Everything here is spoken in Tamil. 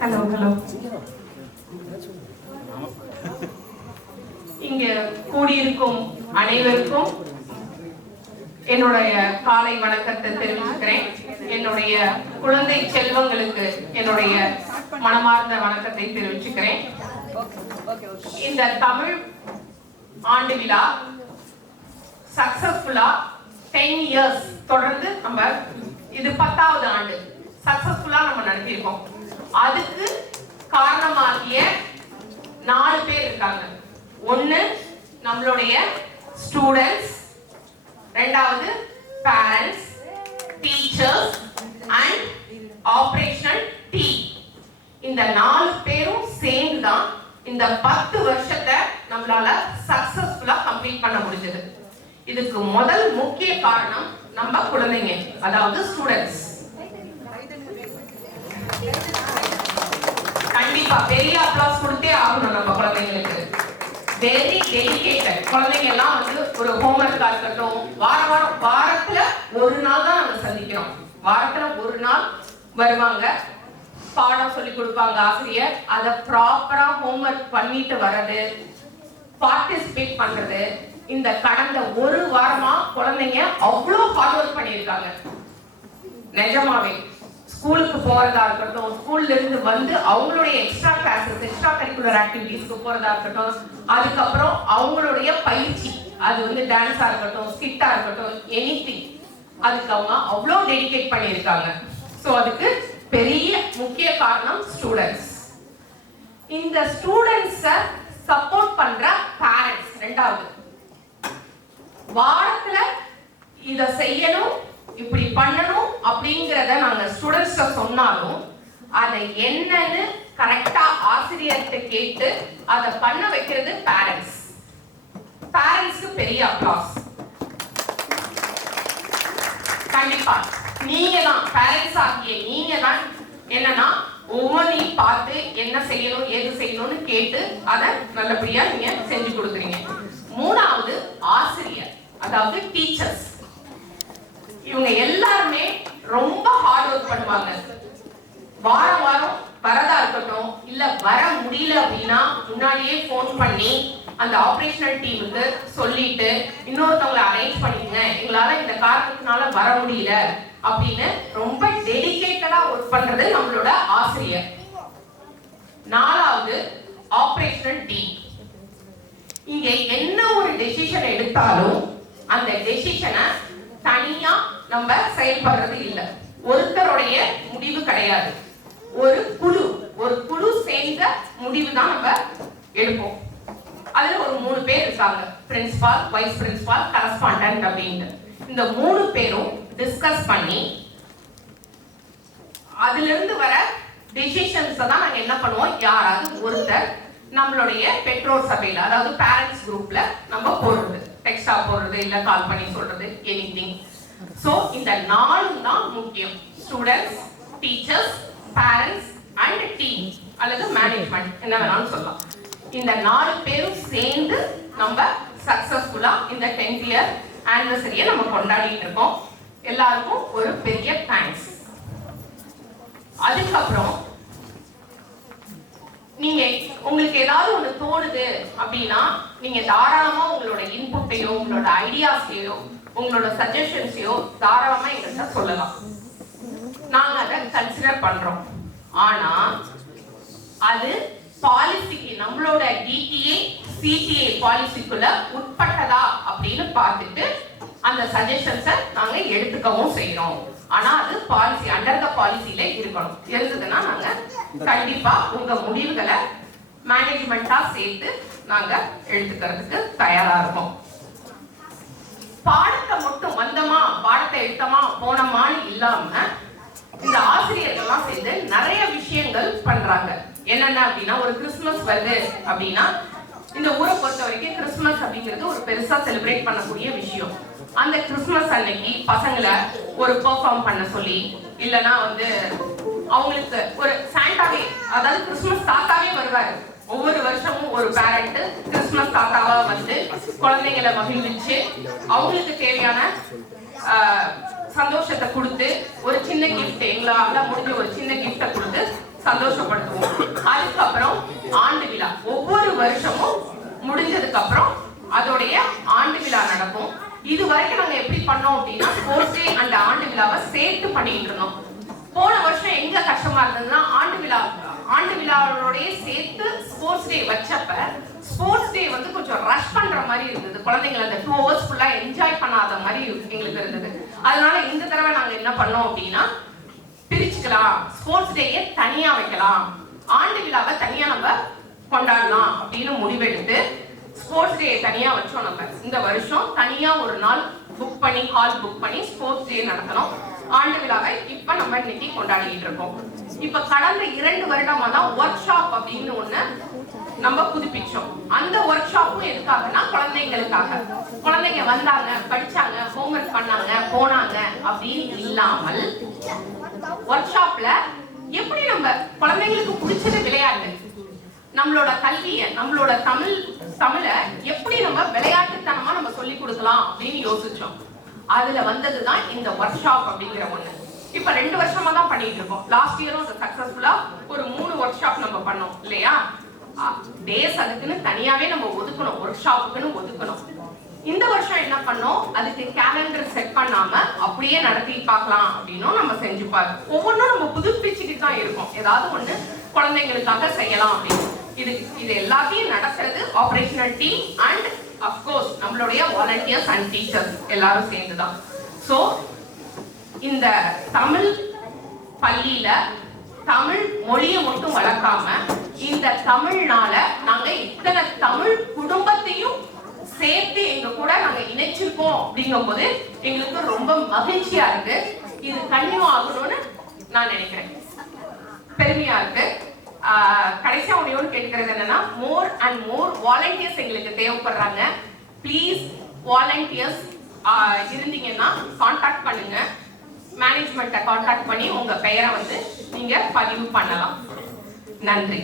ஹலோ ஹலோ இங்க கூடியிருக்கும் அனைவருக்கும் என்னுடைய காலை வணக்கத்தை தெரிவிக்கிறேன். என்னுடைய குழந்தை செல்வங்களுக்கு என்னுடைய மனமார்ந்த வணக்கத்தை தெரிவிச்சுக்கிறேன். இந்த தமிழ் ஆண்டு விழா சக்சஸ்ஃபுல்லா 10 இயர்ஸ் தொடர்ந்து நம்ம இது 10வது ஆண்டு சக்சஸ்ஃபுல்லா நம்ம நடத்தியிருக்கோம். அதுக்கு காரணமாகிய 4 பேர் இருக்காங்க. ஒன்னு நம்மளுடைய ஸ்டூடெண்ட்ஸ், ரெண்டாவது parents, teachers and operational team. இந்த 4 பேரும் சேர்ந்து தான் இந்த 10 வருஷத்தை நம்மளால சக்சஸ்ஃபுல்லா கம்ப்ளீட் பண்ண முடிஞ்சது. இதுக்கு முதல் முக்கிய காரணம் நம்ம குழந்தைங்க, அதாவது ஸ்டூடெண்ட்ஸ். கண்டிப்பா பெரிய அப்ளாஸ் கொடுத்தே ஆகணும் நம்ம குழந்தைங்களுக்கு. வெரி டெடிகேட்டட் குழந்தைங்க எல்லாம் வந்து ஒரு ஹோம்வொர்க்கா இருக்கட்டும், வாரத்துல ஒரு நாள் தான் நம்ம சந்திக்கிறோம். வாரத்துல ஒரு நாள் வருவாங்க, பாடம் சொல்லி கொடுப்பாங்க ஆசிரியர். அதை ப்ராப்பரா ஹோம்வொர்க் பண்ணிட்டு வர்றது, பார்ட்டிசிபேட் பண்றது. இந்த கடந்த ஒரு வாரமா குழந்தைங்க அவ்வளோ ஹார்ட் ஒர்க் பண்ணியிருக்காங்க. நிஜமாவே ஸ்கூலுக்கு போறதா இருக்கட்டும், ஸ்கூல்ல இருந்து வந்து அவங்களுடைய எக்ஸ்ட்ரா கிளாஸஸ், எக்ஸ்ட்ரா கரிக்குலர் ஆக்டிவிட்டிஸ்க்கு போறதா இருக்கட்டும், அதுக்கப்புறம் அவங்களுடைய பயிற்சி, அது வந்து டான்ஸா இருக்கட்டும், ஸ்கிட்டா இருக்கட்டும், எனிதிங், அதுக்கு அவங்க அவ்வளோ டெடிகேட் பண்ணியிருக்காங்க. ஸோ அதுக்கு பெரிய முக்கிய காரணம் ஸ்டூடெண்ட்ஸ். இந்த ஸ்டூடெண்ட்ஸை சப்போர்ட் பண்ற பேரண்ட்ஸ். ரெண்டாவது, வாரத்துல இத செய்யணும், இப்படி பண்ணணும் அப்படிங்கறத நாங்க ஸ்டூடெண்ட்ஸ் சொன்னாலும் அதை என்னன்னு கரெக்டா ஆசிரியர்கிட்ட கேட்டு அதை பண்ண வைக்கிறது பேரண்ட்ஸ். பேரண்ட்ஸ்க்கு பெரிய அப்ளாஸ். கண்டிப்பா நீங்க தான் பேரண்ட்ஸ் ஆகிய நீங்க தான் என்னன்னா ஒவ்வொன்றையும் பார்த்து என்ன செய்யணும் ஏது செய்யணும்னு கேட்டு அதை நல்லபடியா நீங்க செஞ்சு கொடுக்குறீங்க. மூணாவது ஆசிரியர், அதாவது டீச்சர்ஸ். இவங்க எல்லாருமே ரொம்ப ஹார்ட் ஒர்க் பண்ணுவாங்க. வாரம் வாரம் வரதா இருக்கட்டும், இல்ல வர முடியல அப்படின்னா முன்னாடியே போன் பண்ணி அந்த ஆபரேஷனல் டீமுக்கு சொல்லிட்டு இன்னொருத்தவங்களை அரேஞ்ச் பண்ணிக்கங்க, எங்களால இந்த காரணத்தினால வர முடியல அப்படின்னு ரொம்ப டெடிகேட்டடா ஒர்க் பண்றது நம்மளோட ஆசிரியர். நாலாவது ஆபரேஷனல் டீம். இங்க என்ன ஒரு டெசிஷன் எடுத்தாலும் அந்த டெசிஷனை தனியா நம்ம செயல்படுறது இல்லை. ஒருத்தருடைய முடிவு கிடையாது, ஒரு குழு சேர்ந்த முடிவு தான் நம்ம எடுப்போம். அதுல ஒரு 3 பேர் இருக்காங்க, பிரின்சிபால், வைஸ் பிரின்சிபால், கரஸ்பாண்டன்ட் அப்படின்னு. இந்த 3 பேரும் டிஸ்கஸ் பண்ணி அதுல இருந்து வர டெசிஷன்ஸ் தான் நாங்க என்ன பண்ணுவோம், யாராவது ஒருத்தர் நம்மளுடைய பெற்றோர் சபையில, அதாவது பேரண்ட்ஸ் குரூப்ல நம்ம போடுறது, டெக்ஸ்டா போடுறது, இல்ல கால் பண்ணி சொல்றது, எனிதிங். சோ இந்த 4 தான் முக்கியம். Students, teachers, parents and team அல்லது மேனேஜ்மெண்ட், என்ன வேணாலும் சொல்லலாம். இந்த 4 பேரும் சேர்ந்து நம்ம சக்சஸ்ஃபுல்லா இந்த 10th இயர் ஆனிவர்சரியை நம்ம கொண்டாடிட்டு இருக்கோம். எல்லாருக்கும் ஒரு பெரிய தேங்க்ஸ். அதுக்கப்புறம் நீங்க உங்களுக்கு ஏதாவது ஒண்ணு தோணுது அப்படின்னா நீங்க தாராளமா உங்களோட இன்புட்டையோ, உங்களோட ஐடியாஸையோ, உங்களோட சஜஷன்ஸையோ தாராளமா எங்கள்கிட்ட சொல்லலாம். நாங்க அதை கன்சிடர் பண்றோம். ஆனா அது பாலிசிக்கு, நம்மளோட டிடிஏ சிடிஏ பாலிசிக்குள்ள உட்பட்டதா அப்படின்னு பார்த்துட்டு அந்த சஜஷன்ஸை நாங்க எடுத்துக்கவும் செய்யறோம். ஆனா அது பாலிசி, அண்டர் த பாலிசியில இருக்கணும். இருந்ததுன்னா நாங்க கண்டிப்பா உங்க முடிவுகளை மேனேஜ்மெண்டா சேர்த்து நாங்க எடுத்துக்கிறதுக்கு தயாரா இருக்கோம். பாடத்தை மட்டும் வந்தமா பாடத்தை எடுத்தமா போனோமான்னு இல்லாம இந்த ஆசிரியர்கள்லாம் சேர்ந்து நிறைய விஷயங்கள் பண்றாங்க. என்னென்ன அப்படின்னா, ஒரு கிறிஸ்துமஸ் வருது அப்படின்னா இந்த ஊரை பொறுத்த வரைக்கும் கிறிஸ்துமஸ் அப்படிங்கிறது ஒரு பெருசா செலிப்ரேட் பண்ணக்கூடிய விஷயம். அந்த கிறிஸ்துமஸ் அன்னைக்கு பசங்களை ஒரு பெர்ஃபார்ம் பண்ண சொல்லி, இல்லைன்னா வந்து அவங்களுக்கு ஒரு சாண்டாவே, அதாவது கிறிஸ்துமஸ் தாத்தாவே வருவாரு. ஒவ்வொரு வருஷமும் ஒரு பேரண்ட் கிறிஸ்துமஸ் தாத்தாவா வந்து குழந்தைங்களை மகிழ்விச்சு அவங்களுக்கு தேவையான சந்தோஷத்தை கொடுத்து ஒரு சின்ன கிஃப்ட், எங்களால முடிஞ்ச ஒரு சின்ன கிஃப்டை கொடுத்து சந்தோஷப்படுத்துவோம். அதுக்கப்புறம் ஆண்டு விழா ஒவ்வொரு வருஷமும் முடிஞ்சதுக்கு அப்புறம் அதோடைய ஆண்டு விழா நடக்கும். இது வரைக்கும் நாங்க எப்படி பண்ணோம் அப்படின்னா, ஸ்போர்ட்ஸ் டே அண்ட் ஆண்டு விழாவை சேர்த்து பண்ணிட்டு இருந்தோம். போன வருஷம் எங்க கஷ்டமா இருந்ததுன்னா, ஆண்டு விழாவோடய சேர்த்து ஸ்போர்ட்ஸ் டே வச்சப்ப ஸ்போர்ட்ஸ் டே வந்து கொஞ்சம் ரஷ் பண்ற மாதிரி இருந்தது. குழந்தைங்களை அந்த 2 hours ஃபுல்லா என்ஜாய் பண்ணாத மாதிரி எங்களுக்கு இருந்தது. அதனால இந்த தடவை நாங்க என்ன பண்ணோம் அப்படின்னா, பிரிச்சுக்கலாம், ஸ்போர்ட்ஸ் டேயை தனியா வைக்கலாம், ஆண்டு விழாவை தனியா நம்ம கொண்டாடலாம் அப்படின்னு முடிவெடுத்து ஸ்போர்ட்ஸ் டே தனியா வச்சோம். நம்ம இந்த வருஷம் தனியா ஒரு நாள் புக் பண்ணி, ஹால் புக் பண்ணி ஸ்போர்ட்ஸ் டே நடத்தணும். ஆண்டு விழாவை இப்ப நம்ம இன்னைக்கு கொண்டாடிட்டு இருக்கோம். இப்ப கடந்த 2 வருடமா தான் ஒர்க் ஷாப் அப்படின்னு ஒண்ணு நம்ம புதுப்பிச்சோம். அந்த ஒர்க் ஷாப்பும் எதுக்காகனா குழந்தைங்களுக்காக. குழந்தைங்க வந்தாங்க, படிச்சாங்க, ஹோம்ஒர்க் பண்ணாங்க, போனாங்க அப்படின்னு இல்லாமல் ஒர்க் ஷாப்ல எப்படி நம்ம குழந்தைங்களுக்கு பிடிச்சது விளையாட்டு, நம்மளோட கல்வியை, நம்மளோட தமிழை எப்படி நம்ம விளையாட்டுத்தனமா நம்ம சொல்லி கொடுக்கலாம் அப்படின்னு யோசிச்சோம். அதுல வந்ததுதான் இந்த ஒர்க் ஷாப் அப்படிங்கிற ஒண்ணு. இப்ப 2 வருஷமா தான் பண்ணிட்டு இருக்கோம். லாஸ்ட் இயரும் சக்சஸ்ஃபுல்லா ஒரு 3 ஒர்க் ஷாப் நம்ம பண்ணோம் இல்லையா. டேஸ் அதுக்குன்னு தனியாவே நம்ம ஒதுக்கணும், ஒர்க் ஷாப்புக்குன்னு ஒதுக்கணும். இந்த வருஷம் என்ன பண்ணோம், அதுக்கு கேலண்டர் செட் பண்ணாம அப்படியே நடத்தி பார்க்கலாம் அப்படின்னும் நம்ம செஞ்சு பார்ப்போம். ஒவ்வொன்றும் நம்ம புதுப்பிச்சுக்கிட்டு தான் இருக்கோம், ஏதாவது ஒண்ணு குழந்தைங்களுக்காக செய்யலாம் அப்படின்னு. இது எல்லாத்தையும் நடக்கிறது ஆபரேஷனல் டீம் அண்ட் அஃப்கோர்ஸ் நம்மளுடைய வாலண்டியர்ஸ் அண்ட் டீச்சர்ஸ் எல்லாரும் சேர்ந்துதான். ஸோ இந்த தமிழ் பள்ளியில தமிழ் மொழியை மட்டும் வளர்க்காம இந்த தமிழ்னால நாங்க இத்தனை தமிழ் குடும்பத்தையும் சேர்த்து எங்க கூட நாங்க இணைச்சிருக்கோம் அப்படிங்கும் போது எங்களுக்கு ரொம்ப மகிழ்ச்சியா இருக்கு. இது கண்டினியூ ஆகணும்னு நான் நினைக்கிறேன், பெருமையா இருக்கு. கடைசியா ஒன்று கேட்கிறது என்னன்னா, மோர் அண்ட் மோர் வாலண்டியர்ஸ் எங்களுக்கு தேவைப்படுறாங்க. ப்ளீஸ் வாலண்டியர்ஸ் இருந்தீங்கன்னா கான்டாக்ட் பண்ணுங்க, மேனேஜ்மெண்ட்டை கான்டாக்ட் பண்ணி உங்க பெயரை வந்து நீங்க பதிவு பண்ணலாம். நன்றி.